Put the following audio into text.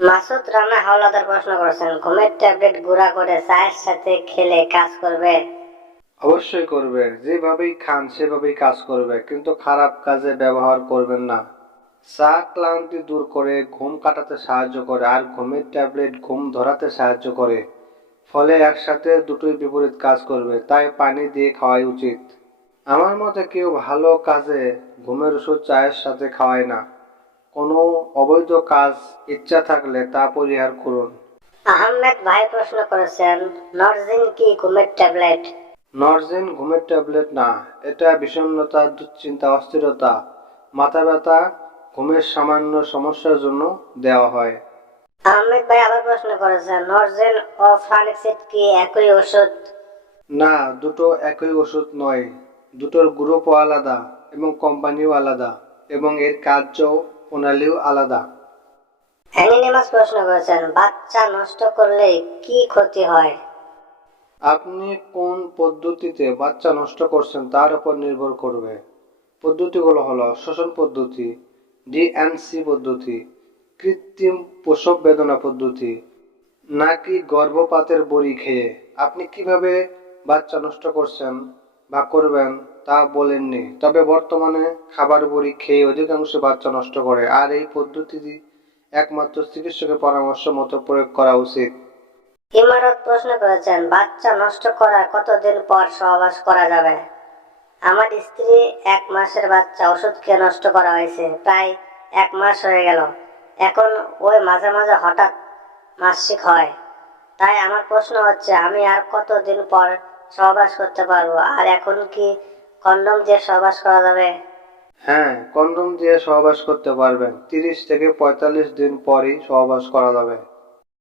মাসুদ রানা হাওলাদার প্রশ্ন করেছেন। ঘুমের ট্যাবলেট গুঁড়া করে চায়ের সাথে খেলে কাজ করবে। অবশ্যই করবে। যেভাবেই খান, সেভাবেই কাজ করবে। কিন্তু খারাপ কাজে ব্যবহার করবেন না। চা ক্লান্তি দূর করে ঘুম কাটাতে সাহায্য করে আর ঘুমের ট্যাবলেট ঘুম ধরাতে সাহায্য করে। ফলে একসাথে দুটোই বিপরীত কাজ করবে। তাই পানি দিয়ে খাওয়াই উচিত। আমার মতে কেউ ভালো কাজে ঘুমের ওষুধ চায়ের সাথে খাওয়ায় না। কোনো অবৈধ কাজ ইচ্ছা থাকলে তা পরিহার করুন। আহমেদ ভাই প্রশ্ন করেছেন নরজিন কি ঘুমের ট্যাবলেট? নরজেন ঘুমের ট্যাবলেট না এটা বিষণ্ণতা দুশ্চিন্তা অস্থিরতা মাথা ব্যথা ঘুমের সামান্য সমস্যার জন্য দেওয়া হয়। আহমেদ ভাই আবার প্রশ্ন করেছেন নরজেন ও কি একই ওষুধ? না দুটো একই ওষুধ নয় দুটোর গ্রুপও আলাদা এবং কোম্পানিও আলাদা এবং এর কার্য প্রণালীও আলাদা। অ্যানিনিমাস প্রশ্ন করেছেন বাচ্চা নষ্ট করলে কি ক্ষতি হয়? আপনি কোন পদ্ধতিতে বাচ্চা নষ্ট করছেন তার উপর নির্ভর করবে। পদ্ধতিগুলো হলো শোষণ পদ্ধতি ডিএনসি পদ্ধতি কৃত্রিম প্রসব বেদনা পদ্ধতি নাকি গর্ভপাতের বড়ি খেয়ে। আপনি কীভাবে বাচ্চা নষ্ট করছেন বা করবেন তা বলেননি। তবে বর্তমানে খাবার বড়ি খেয়ে অধিকাংশ বাচ্চা নষ্ট করে। আর এই পদ্ধতিটি একমাত্র চিকিৎসকের পরামর্শ মতো প্রয়োগ করা উচিত। ইমারত প্রশ্ন করেছেন, বাচ্চা নষ্ট করার কতদিন পর সহবাস করা যাবে? আমার স্ত্রী এক মাসের বাচ্চা, ওষুধ খেয়ে নষ্ট করা হয়েছে। প্রায় এক মাস হয়ে গেল। এখন ওই মাঝে মাঝে হঠাৎ মাসিক হয়। তাই আমার প্রশ্ন হচ্ছে, আমি আর কতদিন পর সহবাস করতে পারব। আর এখন কি কন্ডম দিয়ে সহবাস করা যাবে? হ্যাঁ কন্ডম দিয়ে সহবাস করতে পারবেন। তিরিশ থেকে পঁয়তাল্লিশ দিন পরই সহবাস করা যাবে।